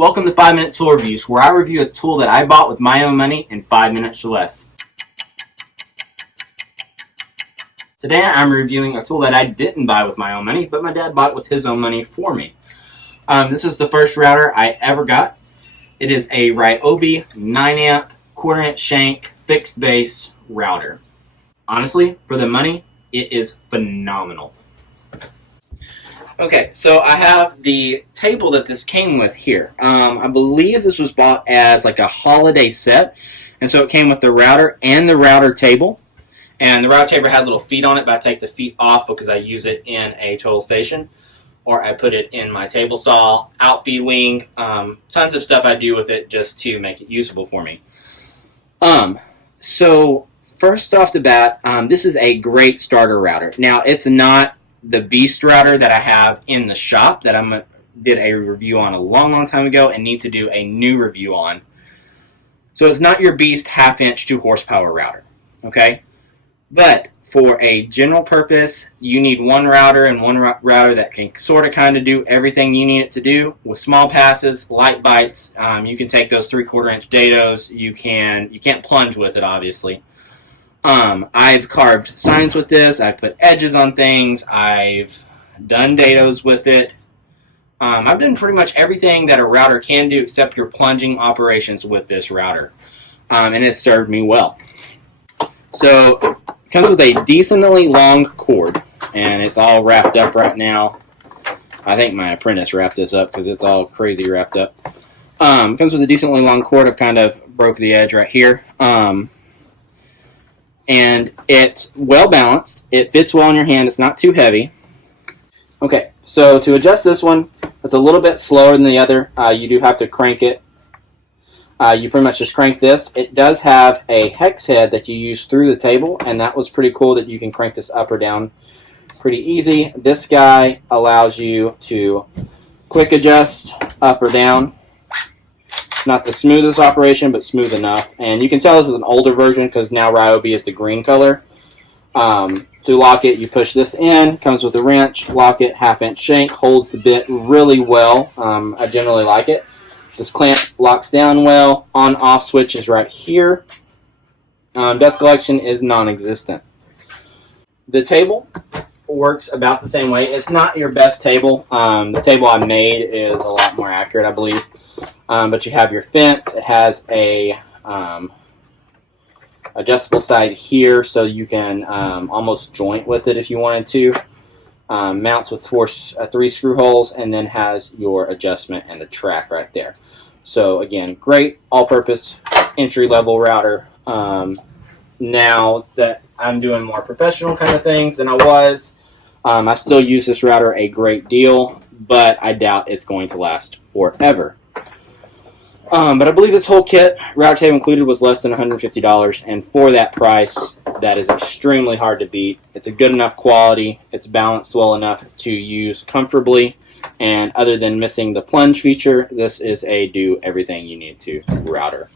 Welcome to 5 Minute Tool Reviews, where I review a tool that I bought with my own money in 5 minutes or less. Today I'm reviewing a tool that I didn't buy with my own money, but my dad bought with his own money for me. This is the first router I ever got. It is a Ryobi 9-amp, quarter-inch shank, fixed base router. Honestly, for the money, it is phenomenal. Okay, so I have the table that this came with here. I believe this was bought as like a holiday set, and so it came with the router and the router table. And the router table had little feet on it, but I take the feet off because I use it in a total station, or I put it in my table saw, outfeed wing, tons of stuff I do with it just to make it usable for me. So first off the bat, this is a great starter router. Now, it's not the beast router that I have in the shop that I did a review on a long time ago and need to do a new review on. So it's not your beast half-inch 2 horsepower router, okay? But for a general purpose, you need one router and one router that can sort of kind of do everything you need it to do with small passes, light bites. You can take those 3/4 inch dados. You can't plunge with it, obviously. I've carved signs with this. I've put edges on things. I've done dados with it. I've done pretty much everything that a router can do except your plunging operations with this router. And it's served me well. So it comes with a decently long cord, and it's all wrapped up right now. I think my apprentice wrapped this up because it's all crazy wrapped up. Comes with a decently long cord. I've kind of broke the edge right here. And it's well balanced. It fits well in your hand. It's not too heavy. Okay, so to adjust this one, it's a little bit slower than the other. You do have to crank it. You pretty much just crank this. It does have a hex head that you use through the table, and that was pretty cool that you can crank this up or down pretty easy. This guy allows you to quick adjust up or down. Not the smoothest operation, but smooth enough. And you can tell this is an older version because now Ryobi is the green color. To lock it, you push this in. Comes with a wrench. Lock it, half-inch shank. Holds the bit really well. I generally like it. This clamp locks down well. On-off switch is right here. Dust collection is non-existent. The table works about the same way. It's not your best table. The table I made is a lot more accurate, I believe. But you have your fence. It has a adjustable side here, so you can almost joint with it if you wanted to. Mounts with 3 screw holes, and then has your adjustment and a track right there. So again, great all-purpose entry-level router. Now that I'm doing more professional kind of things than I was, I still use this router a great deal, but I doubt it's going to last forever. But I believe this whole kit, router table included, was less than $150, and for that price, that is extremely hard to beat. It's a good enough quality, it's balanced well enough to use comfortably, and other than missing the plunge feature, this is a do everything you need to router.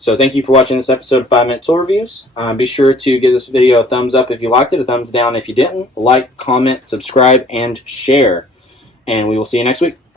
So thank you for watching this episode of 5 Minute Tool Reviews. Be sure to give this video a thumbs up if you liked it, a thumbs down if you didn't. Like, comment, subscribe, and share. And we will see you next week.